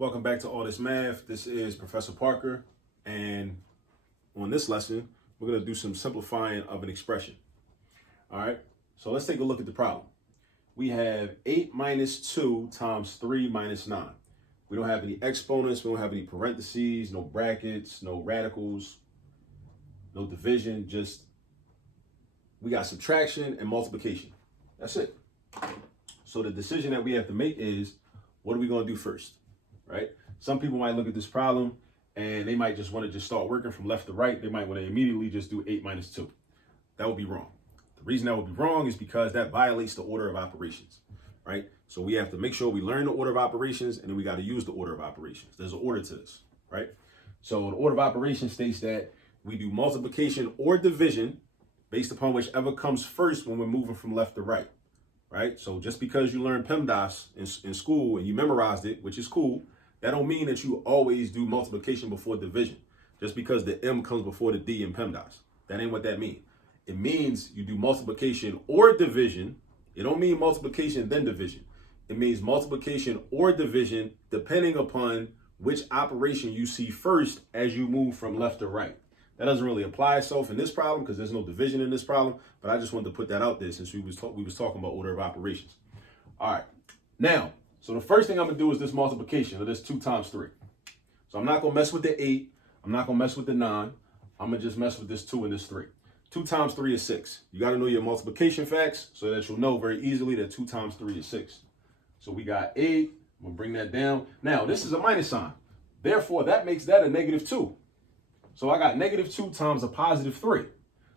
Welcome back to All This Math. This is Professor Parker, and on this lesson, we're going to do some simplifying of an expression. All right, so let's take a look at the problem. We have 8 minus 2 times 3 minus 9. We don't have any exponents, we don't have any parentheses, no brackets, no radicals, no division, just we got subtraction and multiplication. That's it. So the decision that we have to make is, what are we going to do first? Right? Some people might look at this problem and they might just want to just start working from left to right. They might want to immediately just do 8 minus 2. That would be wrong. The reason that would be wrong is because that violates the order of operations, right? So we have to make sure we learn the order of operations, and then we got to use the order of operations. There's an order to this, right? So the order of operations states that we do multiplication or division based upon whichever comes first when we're moving from left to right, right? So just because you learned PEMDAS in school and you memorized it, which is cool, that don't mean that you always do multiplication before division. Just because the M comes before the D in PEMDAS. That ain't what that means. It means you do multiplication or division. It don't mean multiplication then division. It means multiplication or division depending upon which operation you see first as you move from left to right. That doesn't really apply itself in this problem because there's no division in this problem, but I just wanted to put that out there since we was talking about order of operations. All right, now, so the first thing I'm gonna do is this multiplication of this 2 times 3. So I'm not gonna mess with the 8, I'm not gonna mess with the 9, I'm gonna just mess with this 2 and this 3. 2 times 3 is 6. You gotta know your multiplication facts so that you'll know very easily that 2 times 3 is 6. So we got 8, I'm gonna bring that down. Now, this is a minus sign. Therefore, that makes that a negative 2. So I got negative 2 times a positive 3.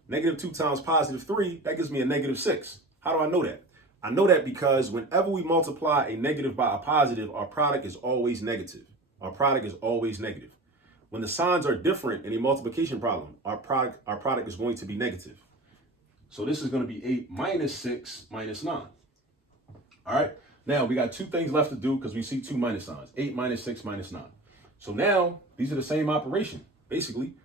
Negative 2 times positive 3, that gives me a negative 6. How do I know that? I know that because whenever we multiply a negative by a positive, our product is always negative. Our product is always negative. When the signs are different in a multiplication problem, our product is going to be negative. So this is going to be 8 minus 6 minus 9. All right. Now we got two things left to do because we see two minus signs. 8 minus 6 minus 9. So now these are the same operation. Basically,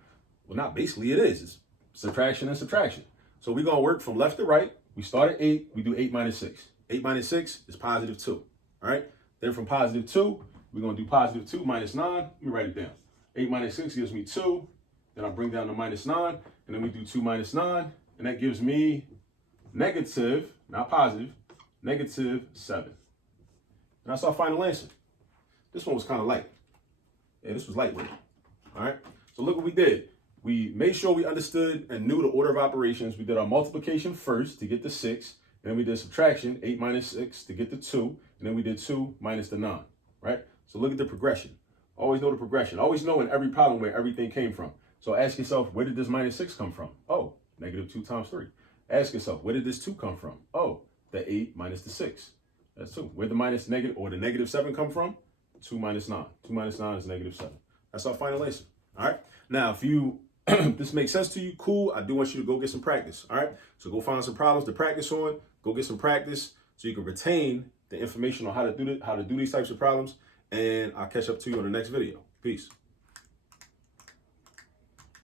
well, not basically, it is. It's subtraction and subtraction. So we're going to work from left to right. We start at 8. We do 8 minus 6. 8 minus 6 is positive 2. All right. Then from positive 2, we're going to do positive 2 minus 9. Let me write it down. 8 minus 6 gives me 2. Then I bring down the minus 9. And then we do 2 minus 9. And that gives me negative, not positive, negative 7. And that's our final answer. This one was kind of light. Yeah, this was lightweight. All right. So look what we did. We made sure we understood and knew the order of operations. We did our multiplication first to get the 6. And then we did subtraction, 8 minus 6 to get the 2. And then we did 2 minus the 9. Right? So look at the progression. Always know the progression. Always know in every problem where everything came from. So ask yourself, where did this minus 6 come from? Oh, negative 2 times 3. Ask yourself, where did this 2 come from? Oh, the 8 minus the 6. That's 2. Where the minus negative or the negative 7 come from? 2 minus 9. 2 minus 9 is negative 7. That's our final answer. All right. Now, if you this makes sense to you, cool. I do want you to go get some practice. All right. So go find some problems to practice on. Go get some practice so you can retain the information on how to do these types of problems. And I'll catch up to you on the next video. Peace.